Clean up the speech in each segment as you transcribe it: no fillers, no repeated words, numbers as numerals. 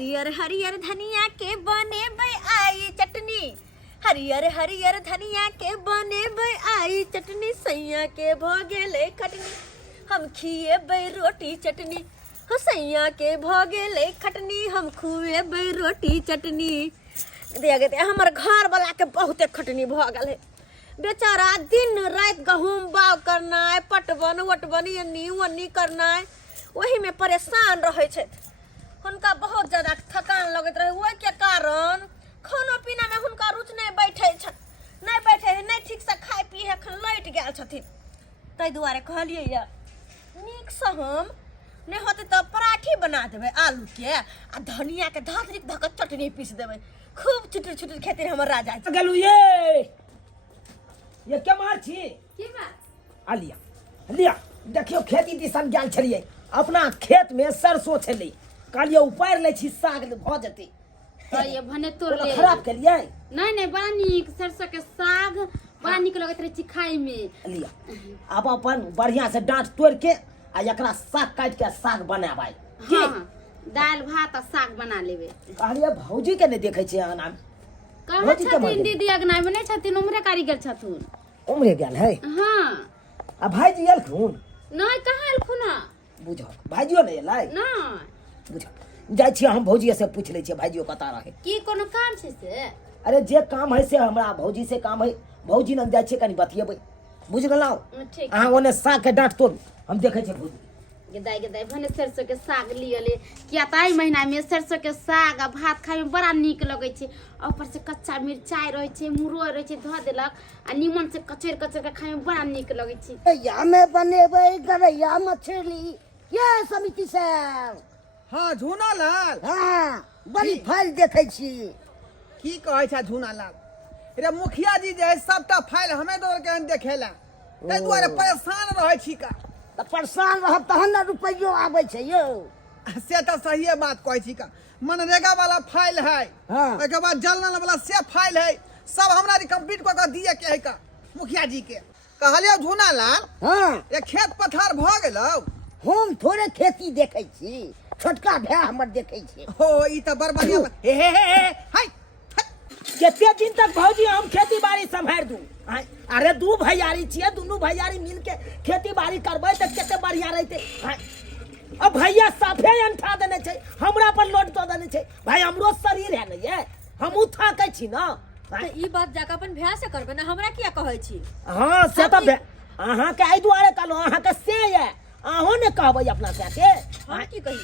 हरियर हरियर धनिया के बने आई चटनी, हरियर हरियर धनिया के बने आई चटनी, सैया के भोगेले खटनी, हम खिएबै रोटी चटनी, हो सैया के भोगेले खटनी, हम खुएबै रोटी चटनी। देख हमर घर वाला के बहुते खटनी भ गल है। बेचारा दिन रात गहूम बाव करना है, पटवन वटवन एन्नी ओन्नी करना है, वही में परेशान रहे छे। हुनका बहुत ज्यादा थकान लगत रहे, वही के कारण खाना पीना में हुनका रुचि नहीं बैठे छन, नहीं बैठे है, नहीं ठीक से खाए पिए है, खन लैट गेल छथिन। तै दुआरे कहलिए या नीक से हम नहीं होते तो पराठी बना देवे आलू के आ धनिया के धातरिक धक चटनी पीस देवे, खूब छुटुर छुटुर खेती हमर राजा गलू ये क्या मार छी की बात आलिया लिया देखियो खेती दिसन गेल छलिए, अपना खेत में सरसों छलै, कहलिए उपार ले छी साग भ जते तो ये भने तोड़ ले खराब के लिए नहीं बड़ा नीक सरसों के साग बड़ा नीक लगत रहे खाए में। लिया अब अपन बढ़िया से डांट तोड़ के आ एकरा साग काट के साग बनाबै। हां दाल भात आ साग बना लेबे। कहलिए भौजी के ने देखे छी आना कहां छथिन दीदी अगना में नहीं छथिन, उमरे कारीगर छथुन, उमरे गेल है। हां आ भाईजी एलखुन नहीं कहां एलखुन बुझो भाईजियो नहीं एलै नहीं बुझो जाय छी हम भौजी से पूछ ले छी भाईजियो कता रहे की कोनो काम छै से। अरे जे काम है से हमरा भौजी से काम है, भौजी न जाय छी कनी बतियेबै बुझ गेलौ। ठीक अहाँ ओने साग के डांट तोड़ हम देखे छी भौजी गदाई भने सरसों के साग लियले किया ताई महीना में सरसों के साग आ भात खाए में बड़ा नीक लगे छे, ऊपर से कच्चा मिर्चाई रहे छे, मुरो रहे छे, ध देलक आ नीमन से कचर कचर के खाए में बड़ा नीक लगे छे। या में बनेबै गरैया मछली ये समिति से। हाँ झूना लाल हाँ बड़ी फाइल देखे छी की कहे छा झूना लाल रे मुखिया जी जे सबटा फाइल हमें दौड़ के देखेला, तै दुआरे परेशान रहे छी का। तो परेशान रहब तहन न रुपयो आबै छै यौ। से तो सही बात कहे छी का, मनरेगा वाला फाइल है, हाँ। ओके बाद जल नल वाला से फाइल है, सब हमरा कंप्लीट क के दिए के है का मुखिया जी के। कहलियो झूना लाल हाँ ये खेत पथार भ गेलौ, हम थोड़े खेती देखे छी, छोटका भाई हमर देखे छी। हो ई त बड़ बढ़िया हे हाय केते दिन तक भौजी हम खेती बाड़ी संभार दू। अरे दू भैयारी छिए, दुनू भैयारी मिल के खेती बाड़ी करबै त केते बढ़िया रहते। अब भैया साफे अंठा देने छै, हमरा पर लोड दऽ देने छै। भाई हमरो शरीर है न ये, हम थाकै छी न। तो ई बात जाके अपन भैया से करबे ना, हमरा किया कहै छी। हां से त अहाँ के आई दुआरे कहलो, अहाँ के से ये अहो ने कहबै अपना से के। हम की कही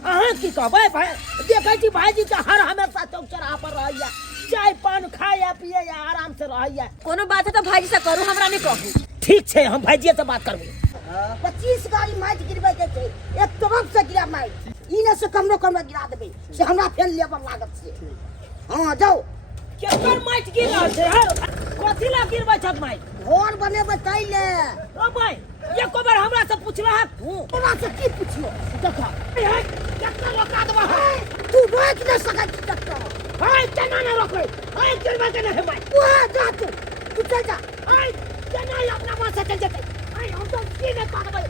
अहाँ की कहबै भाई, देखै छी भाईजी के हर हमेशा चौक चौराहा पर रहैया, चाय पान खाया पिए या आराम से रहैया। कोनो बात है तो भाईजी से करू, हमरा नहीं कहू। ठीक छै हम भाईजी से बात करबै। 25 गाड़ी माइट गिरबै के छै, एक तरफ से गिरा माइट, ई न से कमरो कमरो गिरा देबै से हमरा फेर लेबर लागत छै। हां जाओ केकर माइट गिर रहल छै यार, कथि ला गिरबै छत माइट। घर बनेबै तै ले। ओ भाई ये को बार हमरा से पूछला है तू, तोरा से की पूछियो देखा केतना रोका देबा है तू रोक न सकै छी डॉक्टर। हाय केना न रोकै, हाय गिरबै के नहीं माइट। वहां जा तू चल जा। हाय केना अपना मां से चल जेतै, हाय हम तो की नहीं करबै,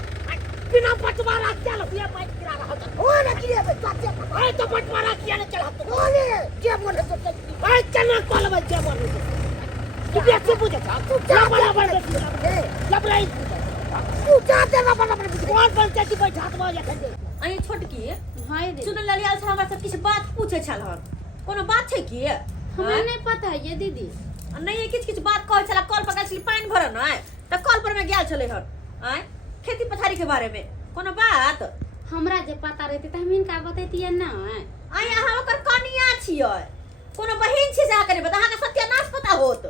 बिना पटवारा चल ये माइट गिरा रहा है। ओ न गिरेबै चाचे, हाय तो पटवारा किया न चढ़त। ओने जे मोने से चल। हाय केना करबै जे मन तू कैसे बुझे था, तू क्या बड़ा बड़ा लबराई तू चाहते ना बड़ा बड़ा कौन पंचायती बैठात में जखन दे अही छोटकी हाय रे सुन ललिया से हमरा से किछ बात पूछे छल हन, कोनो बात छै की। हमें नहीं पता है ये दीदी, नहीं किछ किछ बात कहै छला, कल पर गाछी पानी भरन है त कल पर में गेल छले हन, आय खेती पथारी के बारे में कोनो बात हमरा जे पता रहते त हम इनका बतैतिए ना। आय अहाँ ओकर कनिया छियै, कोनो बहिन छी जा करे बता, अहाँ के सत्यानाश पता होत।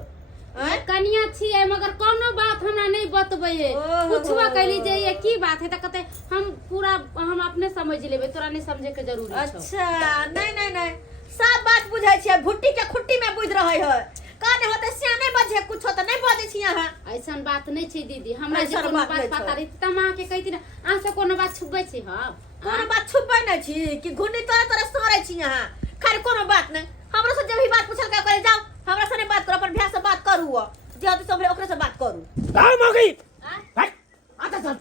कनिया छिए मगर कोनो बात हमरा नहीं बतबै है, पूछवा कैली जे ये की बात है त कहते हम पूरा हम अपने समझ लेबे, तोरा नहीं समझे के जरूरी छै। अच्छा नहीं सब बात बुझै छियै, भुट्टी के खुट्टी में बुझ रहै है, काने होते सियाने बजे कुछ त नहीं बजे छी अहाँ। ऐसन बात नहीं छै दीदी, हमरा जे ऐसन कोनो बात बात नहीं पता छै। रही त मां के कहिती ना, आ से कोनो बात छुपबै छी हम। कोनो बात छुपबै नहीं छी कि घुन्नी तोरे सरे छी अहाँ, खैर कोनो बात नहीं। हमरा से जब भी बात पूछल का करे जाओ, हमरा से नहीं बात करो, अपन भैया से बात करू, जे होते सब ओकरे से बात करू। गाय मगी हां भाई आता चल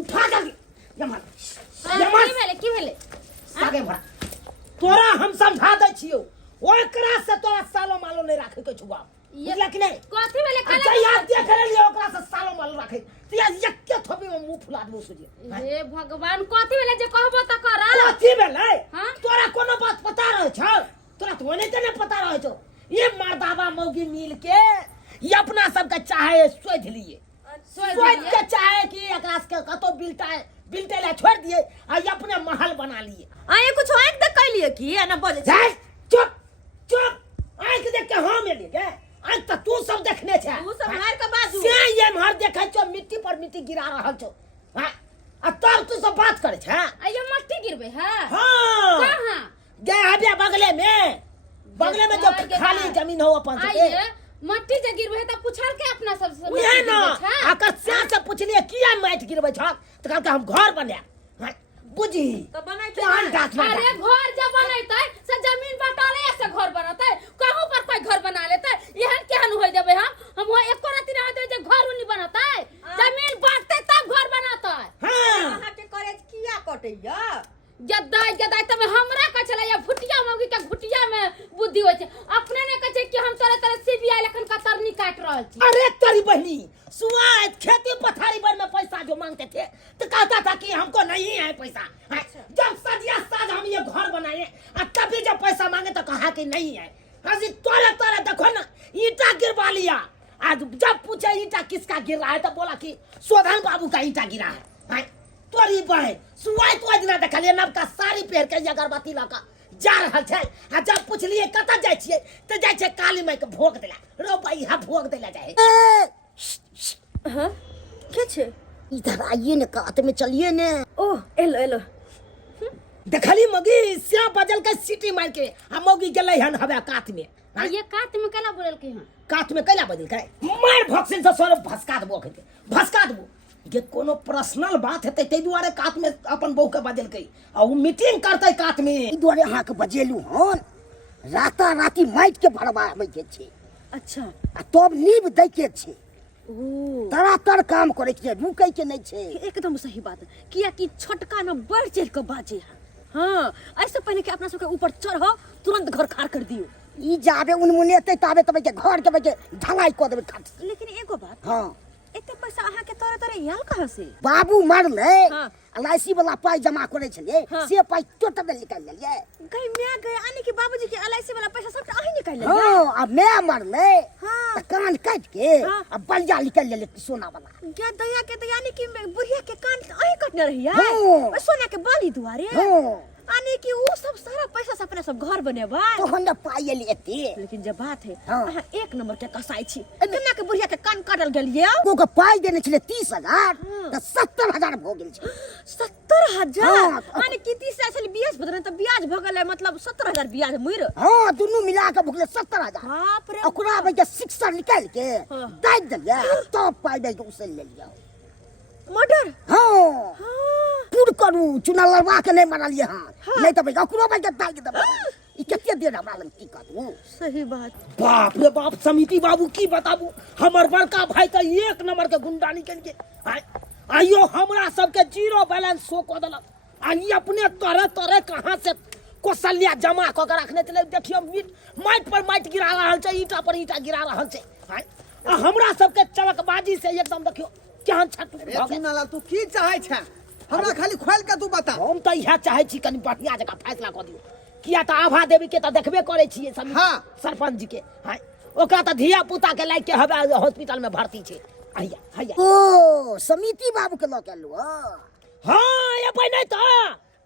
उठा जल्दी ये मार की भेले सागे भरा तोरा हम समझा दे छियो ओकरा से तोरा सालो मालो नहीं राखे के छुआ बुझला कि नहीं कथी वाले अच्छा याद देख ले ओकरा से सालो मालो राखे तो यार यक्के थोपी में मुंह फुला देबो सोजे हे भगवान कथी वाले जे कहबो त कर कथी भेलै हाँ? तोरा कोनो बात पता रहे छ तोरा तो नहीं तने पता रहे छ ये मर्दावा मौगी मिल के ये अपना सब के चाहे सोच लिए सोच के चाहे कि एकरा से कतो बिल्टे ला छोड़ दिए आ ये अपने महल बना लिए आए कुछ आंख देख कैलिए की ना बोले जा चुप चुप आंख देख के हम एलिए के आंख त तू सब देखने छ तू सब मार के बाजू से ये मार देखै छ मिट्टी पर मिट्टी गिरा रहल छ हां आ तब तू सब बात करे छ आइयो मट्टी गिरबे है हां कहां गए हबे बगले में जो खाली जमीन हो अपन से आइए मट्टी जे गिरबे है त पुछार के अपना सब से उहे ना आकर से पूछलिए किया माइट गिरबै छ त कहलकै हम घर बना बुझी तो बनाई तो हम डाक में अरे घर जब बनैतै से जमीन बटाले से घर बनतै कहूं पर कोई घर बना लेतै एहन केहन होय देबै हम हो एको राति रह दे जे घर उनी बनतै जमीन बांटतै तब घर बनतै हां अहाँ के करे किया कटैया जदाई तब हमरा का चला या भुटिया मौगी के भुटिया में बुद्धि होय छै अपने ने कहे कि हम तोरे तरह सीबीआई लखन कतरनी काट रहल छी अरे तेरी बहनी सुआत खेती पथारी पर में पैसा जो मांगते थे तो कहता था कि हमको नहीं है पैसा जब सदिया साज हम ये घर बनाए तभी जब पैसा मांगे तो कहा कि नहीं है हाजी तोरे देखो ना ईटा गिरवा लिया आज जब पूछे ईटा किसका गिर रहा है तो बोला कि शोधन बाबू का ईटा गिरा है तोरी बहन सुआत तो दिन देखलिए नब का साड़ी पहन के अगरबत्ती लगा जा रहल छै आ जब पूछलिए कत जाय छियै त जाय छै काली माई के भोग देला रो भाई हा भोग देला जाय हां के छे इधर आइए न कात में चलिए न ओह एलो देखली मगी से बजल के सीटी मार के आ मौगी गेलै हन हवे कात में ये कात में केला बोलल के हां कात में कैला बजल के मार भक्सिन से सोरे भसका देबो ये कोनो पर्सनल बात हेतै तै दुआरे कात में अपन बहू के बजल के आ उ मीटिंग करतै कात में ई दुआरे अहाँ के बजेलू हन राती माइट के भरबाबै के छै अच्छा आ तब नींब दै के छै ओ तरातर काम करे के रुकै के नहीं छै एकदम सही बात किया कि छोटका न बढ़ चढ़ के बाजे हां ऐसे पहले कि अपना सब के ऊपर चढ़ो तुरंत घर खार कर दियो ई जाबे उनमुनेते ताबे तबे के घर के बजे ढलाई क देबे खट लेकिन एगो बात हां एते पैसा अहाँ के तोरे याल कहां से बाबू मरले हाँ। एलआईसी वाला पाई जमा करे छलिए हाँ। से पाई टोटल निकाल लेलिए गई मैं गए आने के बाबूजी के एलआईसी वाला पैसा सब अहीं निकाल ले हां अब मैं मरले हाँ। त कान काट के हाँ। अब बलिया निकाल ले सोना वाला क्या दया के यानी कि बुढ़िया के कान अहीं कटने रहिया हाँ। और सोना के बाली दुआरे हां आने कि वो सब सारा पैसा से अपने सब घर बनेबा तो हम पाई लेते लेकिन जब बात है हाँ। अहाँ एक नंबर के कसाई छी केना के बुढ़िया के कान काटल गेलिए को के पाई देने छले 30,000 हाँ। त 70,000 भ गेल छै 70,000 हाँ। माने कि 30 से ब्याज बदले त ब्याज भ गेलै मतलब 70,000 ब्याज मुइर हां दुनु मिला के भ गेल 70,000 बाप रे ओकरा बजे 6 निकाल के हाँ। दाइ देलिए तब पाई दे के उसे ले लिया मर्डर हां हां पूर करू चुनाव लड़वा के नहीं मारलिए हां नहीं त भाई ओकरो भाई के दाइ के देबो ई कते देर हमरा लग की करू सही बात बाप रे बाप समिति बाबू की बताबू हमर बड़का भाई का एक नंबर के गुंडा निकल के आइयो हमरा सबके जीरो बैलेंस शो क देलक आ ई अपने तरह कहां से कोसलिया जमा क के रखने चले देखियो माइट पर माइट गिरा रहल छै ईटा पर ईटा गिरा रहल छै आ हमरा सबके चलकबाजी से एकदम देखियो केहन छट ए सुनाला तू की चाहै छै हमरा खाली खोल के तू बता हम त इहा चाहै छी कनी बढ़िया जगह फैसला क दियो किया त आभा देवी के त देखबे करे छियै सब हाँ। सरपंच जी के हां ओकरा त धिया पुता के लाग के हवे हॉस्पिटल में भर्ती छै हैया ओ समिति बाबू के ल के लो हां ये पे नहीं त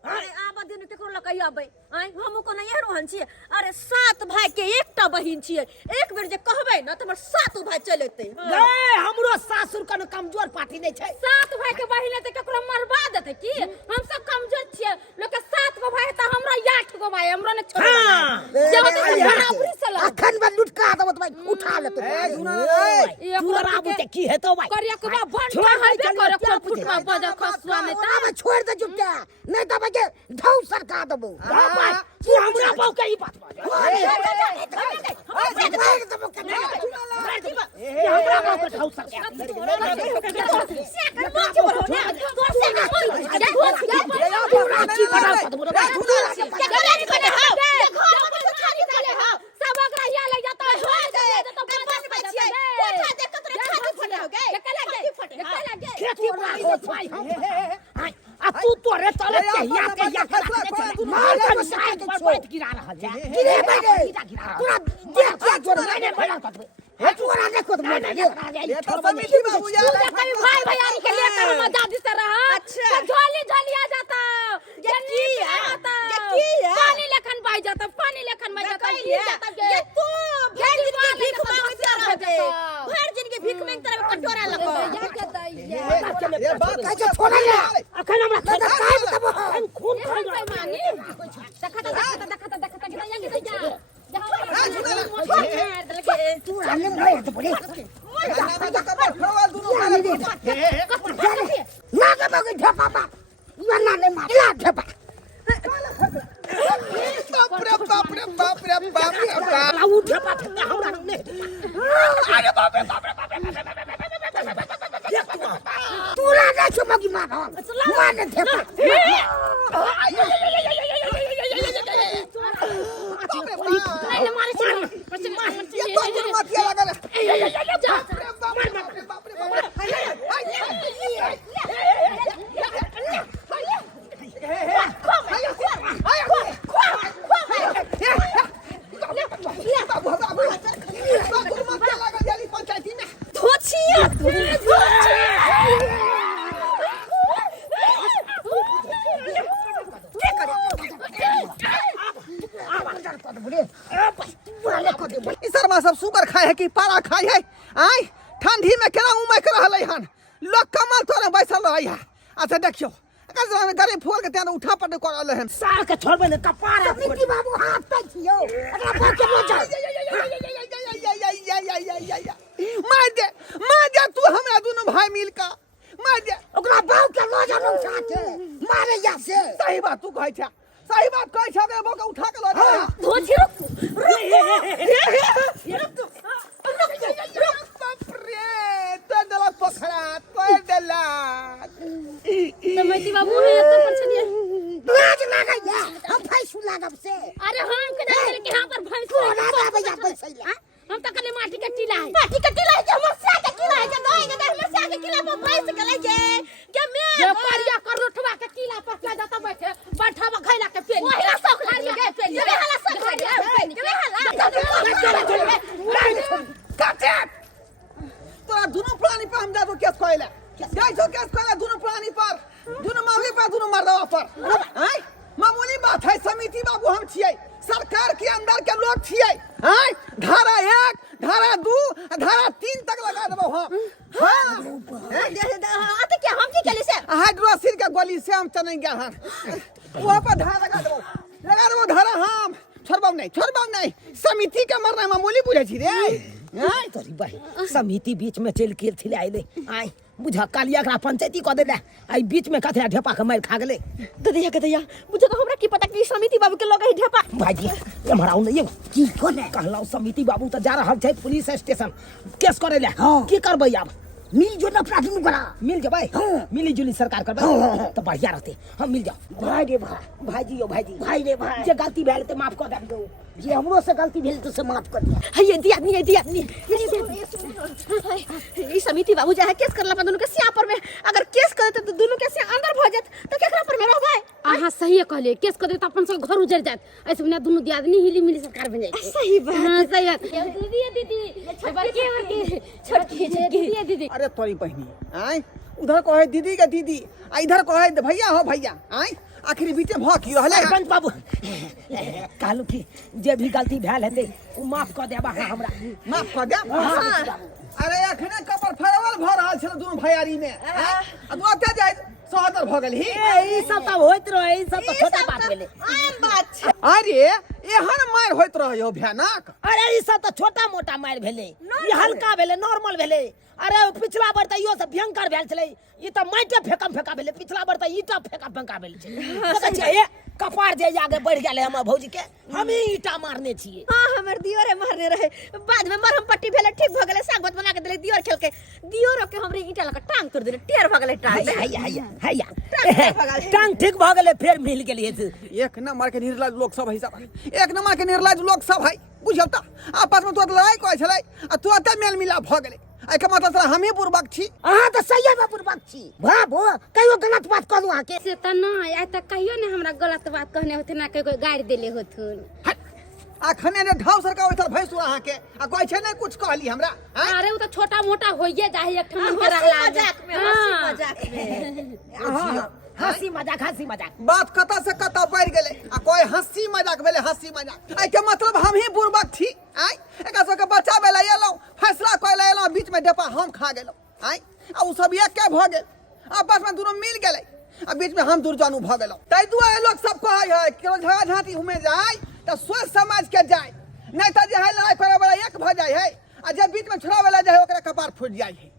अरे आबा दिन केकरो ल कहिया आबै आइ हमहु को नहीं रहन छी अरे 7 भाई के एकटा बहिन छियै एक बेर जे कहबै न त हमर 7 भाई चल एतै गे हमरो सासुर कने कमजोर पार्टी नहीं छै 7 भाई के बहिन त केकरो मरबा देतै की हम सब कमजोर छियै लोग के 7 गो भाई त हमरा 8 गो भाई हमरा ने छोड़ हाँ। जब तक बराबरी से लड़ अखन में लुटका देबो त भाई उठा ले तो ए सुनाला ए तोरा बुते की हेतौ भाई करिया के बा भंटा हबे करे फुट फुटमा बजा खसुआ में त अब छोड़ दे जुटा नहीं त बजे धौ सरका देबो तू हमरा पाउ के ई बात बाज हमरा पाउ के ठाउ सके से आई हम आ तू तोरे तोरे कहिया कहिया मार के साइड पर बैठ गिरा रहल जा गिरे बैठे तोरा देख क्या जोर मैंने बड़ा कर हे तोरा देखो तो मैंने ये तो समिति बाबू यार कभी भाई भैयारी के लेकर हम आजादी से रहा अच्छा। तो झोली झोली आ जाता ये की है? ये की है? पानी लेखन बह जाता पानी लेखन बह जाता गिर जाता ये तू भर दिन के भीख मांगते रहते तो। भर दिन के भीख मांगते रहे कटोरा लगा ये बात कैसे छोड़ा ले अखन हमरा दादा काय बताबो हम खून खा तू आने भाई तो बोले ना के बगे ढपा बा वरना ले मार ला ढपा बाप रे बाप रे बाप रे बाप रे बाप ला उठे पा हमरा ने अरे बाप रे बाप रे बाप रे देख तू ला दे चमकी मार मार दे ढपा ये तो गुरमतिया लगा रे बाप रे बाप रे बाप रे पंचायती में शर्मा सब सुगर खाए है कि पारा खाए है आई ठंडी में केना उमक रहल हन लोग कमल तोरे बैसल रही है अच्छा देखियो गरीब फूल के तें उठा पट कर रहल हन सार के छोड़बे ने कपार समिति बाबू हाथ पे छियो एकरा पर के बोझ मार दे तू हमरा दोनों भाई मिल का मार दे ओकरा बाऊ के लो जानो साथे मारे या से सही बात तू कहै छ सही बात कहै छ के बो के उठा के लो जा बाप रे तो दलक पोखरा तो दलक समिति बाबू है तो पर चलिए लाज लागा या हम फैसू लागब से अरे हम के जाने के यहां पर भैंस कोना बाबा या पैसा हम तो कले माटी के टीला है माटी के टीला है मरसा के टीला है नहीं के मरसा के टीला पर भैंस के ले जे के मैं ये परिया कर उठवा के टीला पर के जाता बैठे बैठा खैला के पेन ओहिला सब खा के पेन के हला सब खा के काटे तोरा दोनों प्राणी पर हम जातो केस कहला जाय छो केस कहला दोनों प्राणी पर दोनों मावी पर दोनों मर्दवा पर हैं मामूली बात है समिति बाबू हम छियै सरकार के अंदर के लोग छियै हैं धारा 1 धारा 2 धारा 3 तक लगा देबो हम हां आते क्या हम की केले से हाइड्रोसिल के गोली से हम चने गया हन वहां पर धारा लगा देबो धारा हम छोड़बो नहीं समिति के मरना मामूली बुझै छी रे आई तोरी भाई समिति बीच में चल के थिले आइले आई बुझा कालिया का पंचायती क देले आई बीच में कथरा ढेपा के मार खा गेले ददिया के दैया मुझे तो हमरा की पता कि समिति बाबू के लोग है ढेपा भाईजी ये मराउ नहीं की कोने कहलाउ समिति बाबू तो जा रहल छै पुलिस स्टेशन केस करे ले की करबै अब मिल जो ना प्राथमिक बड़ा मिल जबै मिली जुली सरकार करबै तो बढ़िया रहते हम मिल जाओ भाई रे भाई भाईजी यो भाईजी भाई रे भाई जे गलती भेल ते माफ कर दो जे हमरो से गलती भेल तो से माफ कर दिया है ये दिया आदमी ये समिति बाबू जा है केस करला पर दोनों के सिया पर में अगर केस करे तो दोनों के सिया अंदर भ जात तो केकरा पर में रहबै आहा सही कहले केस कर दे त अपन सब घर उजड़ जात ऐसे बिना दोनों दियादनी हिली मिली सरकार बन जाए सही बात हां सही बात दीदी बड़की छोटकी दीदी अरे तोरी बहनी आई उधर कहे दीदी के दीदी आ इधर कहे भैया हो भैया आई आखिर बीचे भ की रहले सरपंच बाबू कहलू कि जे भी गलती भेल हेते उ माफ कर देबा हमरा माफ कर दे अरे एखने कपर फरवल भ रहल छल दोनों भैयारी में आ तू ओते जाय 77 भ गेल ही ई सब त होइत रहे ई सब त छोटा बात भेले आम बात छै अरे एहन मार होइत रहयो भयानक अरे ई सब त छोटा मोटा मार भेले ई हल्का भेले नॉर्मल भेले अरे पिछला बार त इहो सब भयंकर भेल छले ई त माइटे फेका भेले पिछला बार त ईटा फेका भेल छै देखै छियै ए कपार जे आगे बढ़ गेले हमर भौजी के हम ईटा मारने छियै हां हमर दियोरे मारने रहे बाद में मरहम पट्टी भेले ठीक भ गेले सागवत बना के देले दियोर खेल के दियोर के हमरे ईटा लगा टांग तोड़ देले टेर भ गेले टांग हैया टांग ठीक भ गेले फेर मिल गेलिए एक नंबर के निर्लज लोग सब है सब एक नंबर के निर्लज लोग सब है बुझल त आपस में तो लड़ाई करै छलै आ तो त मेल मिलाप भ गेलै एके मतलब साला हम ही बुर्बक छी। अहाँ तो सही में बुर्बक छी। भाबो कहियो गलत बात कहलू अहाँ के से त नहीं आइ तक कहियो ने हमरा गलत बात कहने होते ना कोई गाड़ी देले होथुन। अखने ने ढाव सरका ओइतर भैंसुर अहाँ के आ कोइ छै ने कुछ कहली हमरा। अरे वो तो छोटा मोटा होइए जाही एक ठन के हंसी रहला मजाक में हंसी मजाक में हंसी मजाक बात कता से कता पड़ गेले आ कोई हंसी मजाक भेले हंसी मजाक। आई के मतलब हम ही बुर्बक छी। आई एका सब के बच्चा बेला एलो फैसला कइले एलो बीच में डेपा हम खा गेलो। आई आ उ सब एक के भ गेल आपस में दोनों मिल गेले आ बीच में हम दुर्जानु भ गेलो। तै दुआ लोग सब कहै है केवल झगड़ा झांटी हुमे जाय त सोच समझ के जाय नहीं त जे है लड़ाई करे वाला एक भ जाय है आ जे बीच में छोड़ा वाला जाय ओकरा कपार फूट जाय है।